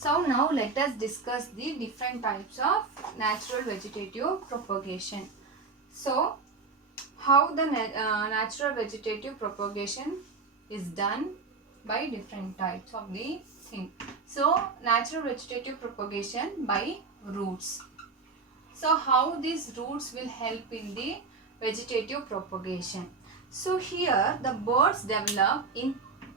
So now let us discuss the different types of natural vegetative propagation. So how the natural vegetative propagation is done by different types of the thing. So natural vegetative propagation by roots. So how these roots will help in the vegetative propagation. So here the birds develop in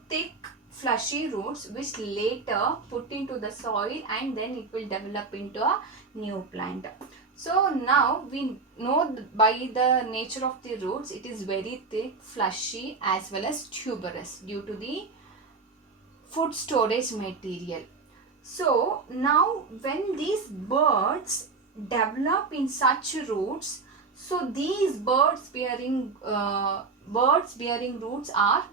thick fleshy roots which later put into the soil and then it will develop into a new plant. So now we know by the nature of the roots it is very thick, fleshy as well as tuberous due to the food storage material. So now when these birds develop in such roots, so these birds bearing roots are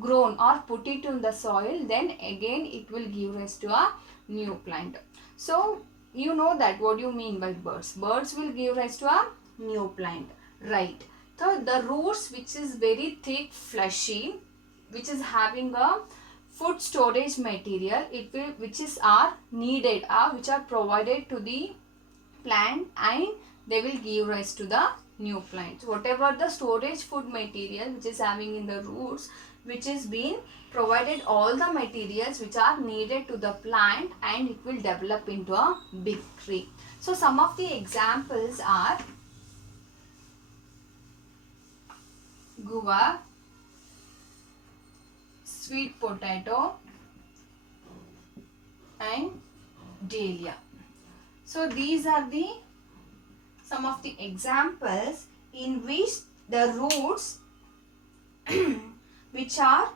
grown or put it in the soil, then again it will give rise to a new plant. So you know that what you mean by birds. Birds will give rise to a new plant, right? So the roots which is very thick, fleshy, which is having a food storage material, it will which is are needed which are provided to the plant and they will give rise to the new plant. So whatever the storage food material which is having in the roots, which is being provided all the materials which are needed to the plant and it will develop into a big tree. So some of the examples are guava, sweet potato and dahlia. So these are the some of the examples in which the roots which are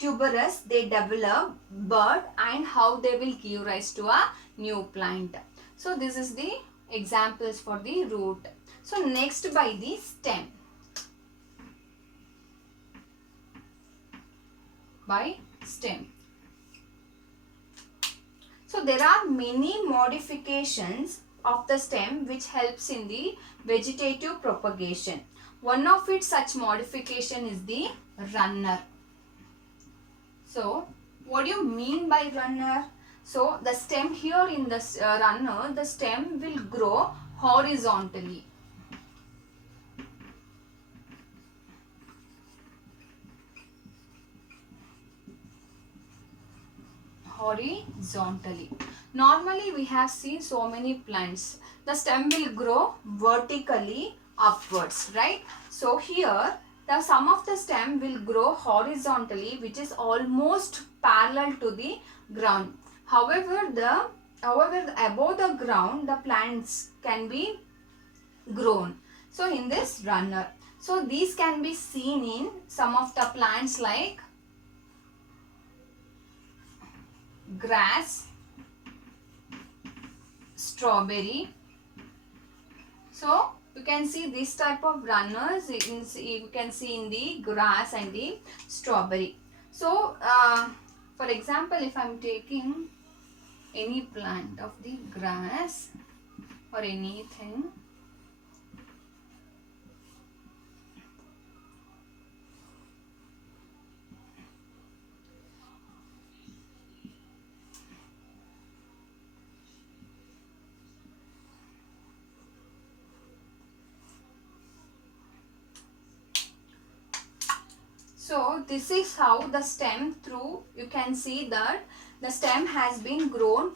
tuberous they develop bud and how they will give rise to a new plant. So this is the examples for the root. So next by the stem. By stem. So there are many modifications of the stem which helps in the vegetative propagation. One of its such modification is the runner. So what do you mean by runner? So the stem here in the runner, the stem will grow horizontally. Horizontally. Normally we have seen so many plants. The stem will grow vertically upwards, right? So here the some of the stem will grow horizontally, which is almost parallel to the ground. However, above the ground the plants can be grown. So in this runner. So these can be seen in some of the plants like grass, strawberry. So you can see this type of runners you can see in the grass and the strawberry. So for example, if I am taking any plant of the grass or anything, so this is how the stem through, you can see that the stem has been grown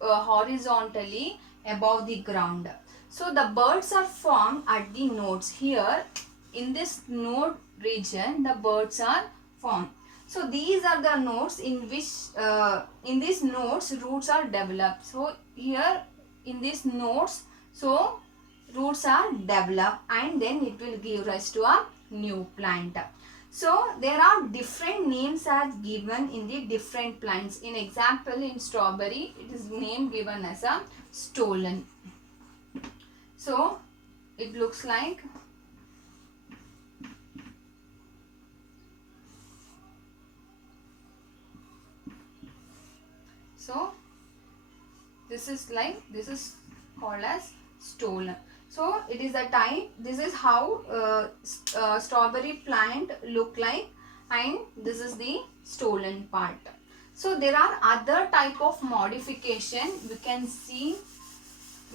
horizontally above the ground. So the buds are formed at the nodes. Here in this node region the buds are formed. So these are the nodes in which in these nodes roots are developed. So here in these nodes, so roots are developed and then it will give rise to a new plant. So there are different names as given in the different plants. In example, in strawberry it is name given as a stolon. So it looks like so this is called as stolon. So it is a type, this is how strawberry plant look like and this is the stolon part. So there are other type of modification we can see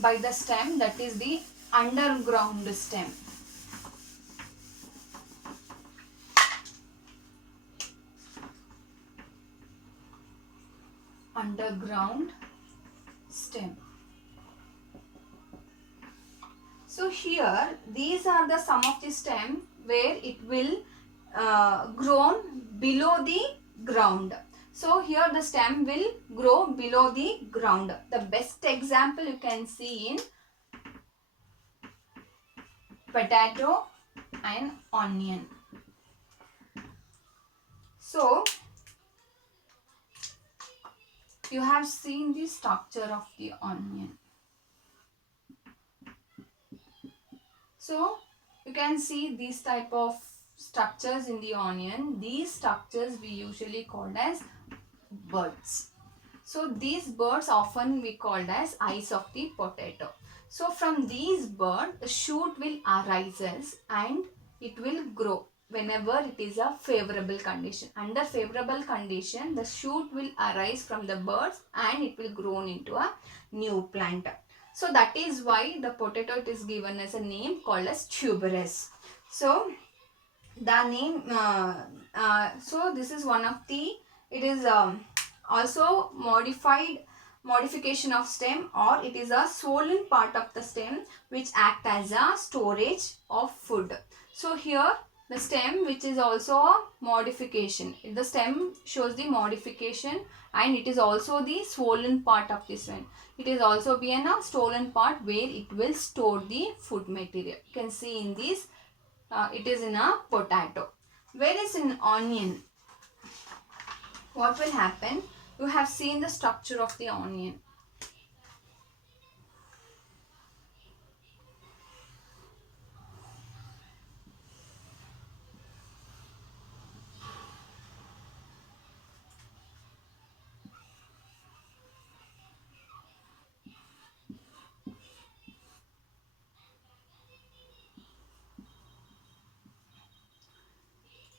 by the stem, that is the underground stem. Underground stem. So here these are the some of the stem where it will grown below the ground. So here the stem will grow below the ground. The best example you can see in potato and onion. So you have seen the structure of the onion. So you can see these type of structures in the onion. These structures we usually called as buds. So these buds often we called as eyes of the potato. So from these buds, the shoot will arises and it will grow whenever it is a favorable condition. Under favorable condition, the shoot will arise from the buds and it will grow into a new plant. So that is why the potato it is given as a name called as tuberous. So the name, so this is one of the, it is also modification of stem, or it is a swollen part of the stem which act as a storage of food. So here the stem which is also a modification. The stem shows the modification and it is also the swollen part of this one. It is also being a swollen part where it will store the food material. You can see in this, it is in a potato. Whereas in onion, what will happen? You have seen the structure of the onion.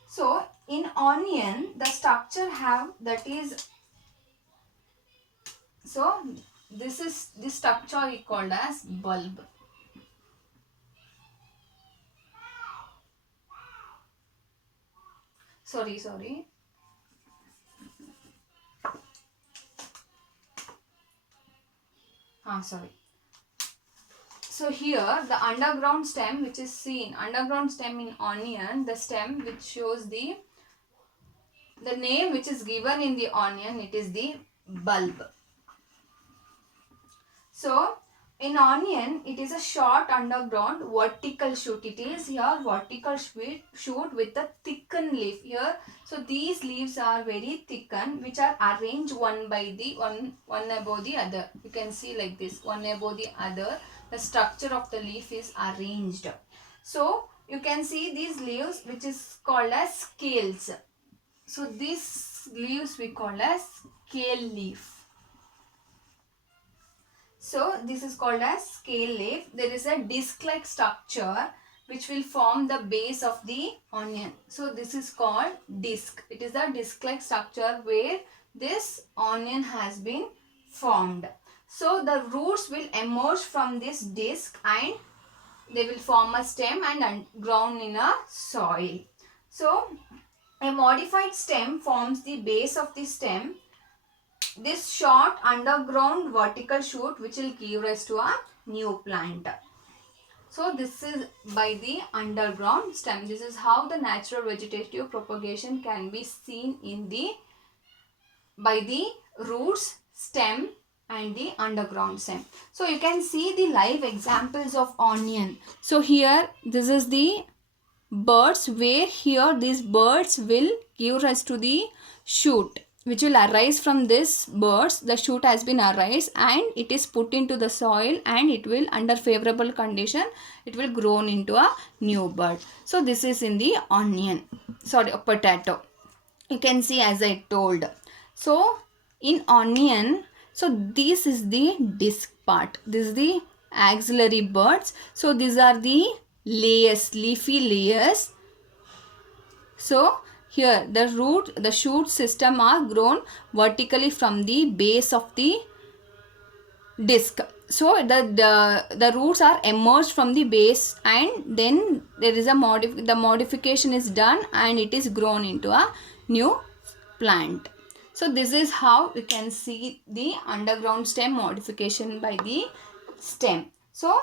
So in onion, the structure have that is, so this is the structure we called as bulb. Sorry. Sorry. So here the underground stem which is seen, underground stem in onion, the stem which shows the name which is given in the onion, it is the bulb. So in onion, it is a short underground vertical shoot. It is here vertical shoot with a thickened leaf here. So these leaves are very thickened, which are arranged one by the one above the other. You can see like this, one above the other. The structure of the leaf is arranged. So you can see these leaves which is called as scales. So these leaves we call as scale leaf. So this is called as scale leaf. There is a disc-like structure which will form the base of the onion. So this is called disc. It is a disc-like structure where this onion has been formed. So the roots will emerge from this disc and they will form a stem and ground in a soil. So a modified stem forms the base of the stem. This short underground vertical shoot which will give rise to a new plant. So this is by the underground stem. This is how the natural vegetative propagation can be seen in the by the roots, stem and the underground stem. So you can see the live examples of onion. So here this is the birds, where here these birds will give rise to the shoot which will arise from this birds. The shoot has been arise and it is put into the soil and it will, under favorable condition, it will grow into a new bud. So this is in the onion, a potato. You can see as I told. So in onion, so this is the disc part. This is the axillary buds. So these are the layers, leafy layers. So here the shoot system are grown vertically from the base of the disc. So the roots are emerged from the base, and then there is a the modification is done and it is grown into a new plant. So this is how you can see the underground stem modification by the stem. So